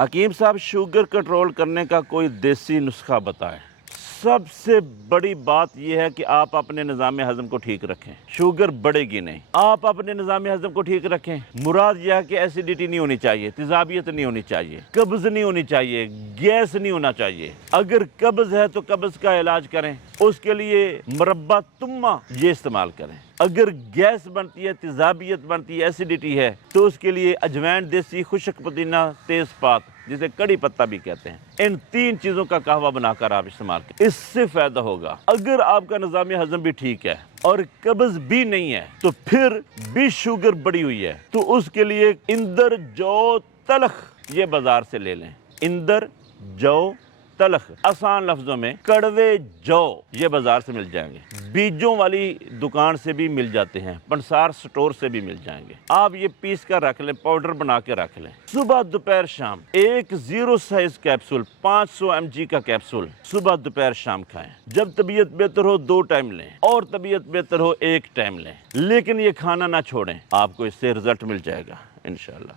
حکیم صاحب sugar control करने का कोई देसी नुस्खा बताएं। सबसे बड़ी बात यह है कि आप अपने निज़ाम हज़म को ठीक रखें, शुगर बढ़ेगी नहीं। आप अपने निज़ाम हज़म को ठीक रखें, मुराद यह है कि एसिडिटी नहीं होनी चाहिए, तेज़ाबियत नहीं होनी चाहिए, कब्ज़ नहीं होनी चाहिए, गैस नहीं होना चाहिए। अगर कब्ज़ है तो कब्ज़ का इलाज करें, उसके लिए मुरब्बा तुम्मा ये इस्तेमाल करें। अगर गैस बनती है, तेज़ाबियत बनती है, एसिडिटी है, तो उसके लिए अजवैन, देसी खुश्क पुदीना, तेज़पात जिसे कड़ी पत्ता भी कहते हैं, इन 3 चीज़ों का कहवा बनाकर आप इस्तेमाल करें, इससे फ़ायदा होगा। अगर आपका निज़ाम हज़म भी ठीक है और कब्ज़ भी नहीं है तो फिर भी शुगर बढ़ी हुई है, तो उसके लिए इंदर जौ तलख ये बाज़ार से ले लें। इंदर जौ तलख, आसान लफ्ज़ों में कड़वे जौ ये बाज़ार से मिल जाएंगे, बीजों वाली दुकान से भी मिल जाते हैं, पंसार स्टोर से भी मिल जाएंगे। आप ये पीस कर रख लें, पाउडर बना के रख लें। सुबह दोपहर शाम एक 0 साइज कैप्सूल 500 mg का कैप्सूल सुबह दोपहर शाम खाएं। जब तबीयत बेहतर हो 2 टाइम लें और तबीयत बेहतर हो 1 टाइम लें, लेकिन ये खाना ना छोड़ें, आपको इससे रिजल्ट मिल जाएगा इंशाल्लाह।